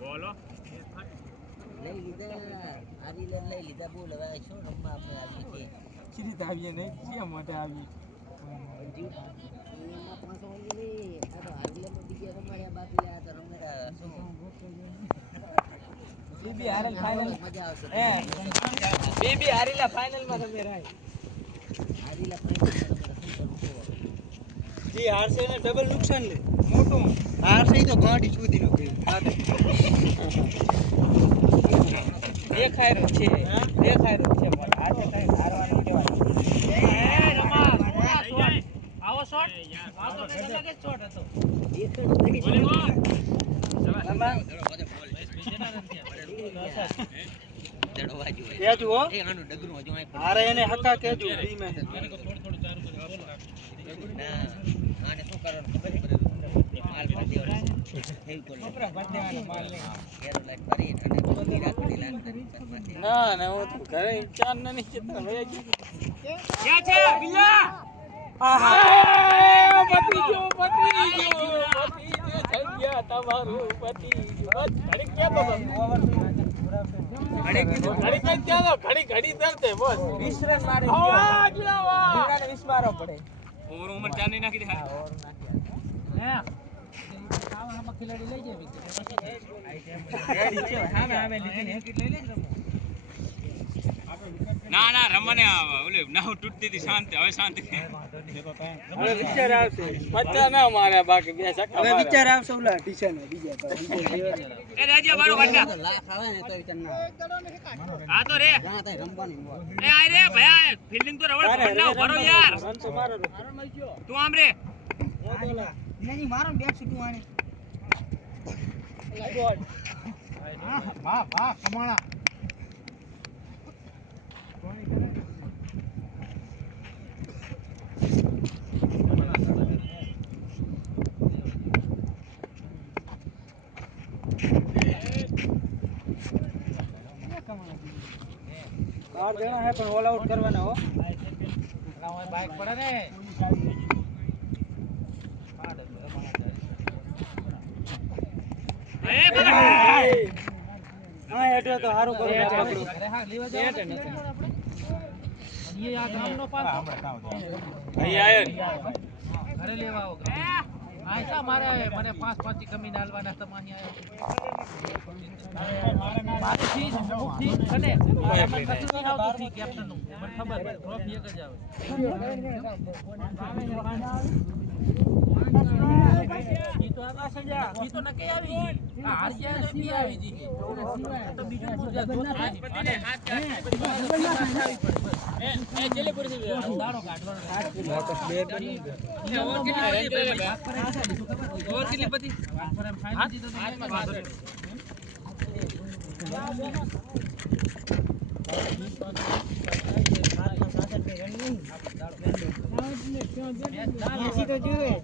બોલો લઈ લીધા આરી લઈ લીધા બોલ હવે શું રમવા આપણે આવીએ છીએ સીધી આવીએ નહીં ક્યાં માટે આવીએ એમાં 500 વાળી આ તો આરી લે બીજા રમાડ્યા બાકી આ તો રમેરા શું બીબી હારેલ ફાઇનલ મજા આવશે બીબી હારીલા ફાઇનલ માં તમે રાય આરીલા ફાઇનલ જી હારશે ને ડબલ નુકસાન લે મોટું હારશે તો ગાડી છૂદી નો દેખાય રહ્યો છે પણ આજે કઈ હારવાનું કહેવાય એ રમા આવો શોટ આ તો કઈ અલગ જ શોટ હતો રમા કેજો એ આનું ડગરું હજુ આરે એને હક્કા કેજો બી મે થોડું ચાલુ ના આને શું કરવાનું ખબર પડે માલ ભરી દેવાનો હેવ કરી કપરા ભરી દેવાનો માલ ને એરો લાઈટ ભરી અને બગી રાખી લાગતી ના ના હું તો ઘરે ચાર ના નીચે તો ભઈ ક્યાં છે બિલ્લા આહા પતિ જો થઈ ગયા તમારું પતિ બસ ઘડી કે તો ઓવર ઘડી દરતે બોસ 20 રન મારે આવાજ લાવા બીજાને 20 મારવો પડે ઓવર ઉમર ચાર ની નાખી દે હા ઓવર નાખી હે આવા ખેલાડી લઈ જાય રેડી છે હા મે આવે લીધી એક લઈ લે ના રમને ઓલે નાવ તૂટતી હતી શાંતિ હવે શાંતિ હવે વિચાર આવશે પત્તા ના માર્યા બાકી બે છક્કા હવે વિચાર આવશે ઓલા ટીચર ને બીજા એ રાજા મારો વડા લાખ આવે ને તો વિચાર ના આ તો રે જા તઈ રમવાની એ આય રે ભયા ફિલ્ડિંગ તો રવડ ના ભરો યાર રન તો મારો મળી ગયો તું આમ રે નહીં મારો બેક સીધું આને ગોડ વાહ કમાણા कार देना है पर ऑल आउट करवाना हो बाइक पड़ा ने हां एटो तो हारू करो पकड़ो हां लेवा जाओ ये याद हमनो पास भाई आयो घरे लेवा आओ आयसा मारे મને 5 ની કમી ડાલવાના તમાહી આયો મારે થી મુક્તિ કને મને કશું આવતું થી કેપ્ટન નું મને ખબર ડ્રોપ એક જ આવે ઈ તો આ સંજા ઈ તો નકે આવી આ હારિયા તો બી આવી જી તો બીજું પૂછા દો હાથ પતિને હાથ કાઢી એ ચલે પૂરી દાડો કાઢવાનો મોટો બે ઓવર કેટલી પતિ હાથ હાથમાં વાંધો તો જોઈએ